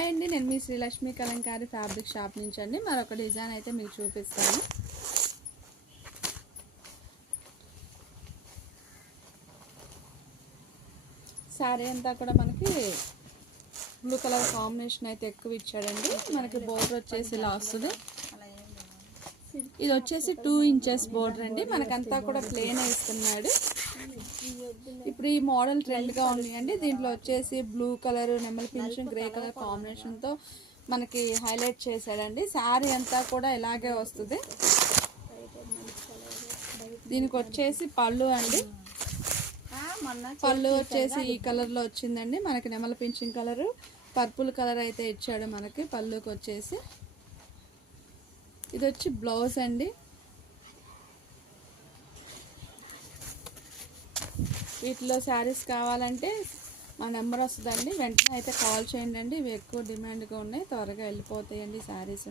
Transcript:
Hi అండి, నేను మీ Srilakshmi Kalamkari fabric shop నుంచి అండి మరొక డిజైన్ అయితే మీకు చూపిస్తాను. శారీ అంతా కూడా మనకి బ్లూ కలర్ కాంబినేషన్ అయితే ఎక్కువ ఇచ్చాడండి. మనకి బోర్డర్ వచ్చేసి ఇలా వస్తుంది. ఇది వచ్చేసి 2 ఇంచెస్ బోర్డర్ అండి. మనకంతా కూడా ప్లేన్ వేస్తున్నాడు. ఇప్పుడు ఈ మోడల్ ట్రెండ్గా ఉన్నాయండి. దీంట్లో వచ్చేసి బ్లూ కలర్, నెమలి పింఛన్, గ్రే కలర్ కాంబినేషన్తో మనకి హైలైట్ చేశాడండి. శారీ అంతా కూడా ఇలాగే వస్తుంది. దీనికి వచ్చేసి పళ్ళు అండి. పళ్ళు వచ్చేసి ఈ కలర్లో వచ్చిందండి. మనకి నెమలి పింఛన్ కలరు, పర్పుల్ కలర్ అయితే ఇచ్చాడు మనకి పళ్ళుకి వచ్చేసి. ఇది వచ్చి బ్లౌజ్ అండి. వీటిలో శారీస్ కావాలంటే మా నెంబర్ వస్తుందండి, వెంటనే అయితే కాల్ చేయండి అండి. ఇవి ఎక్కువ డిమాండ్గా ఉన్నాయి, త్వరగా వెళ్ళిపోతాయండి శారీస్.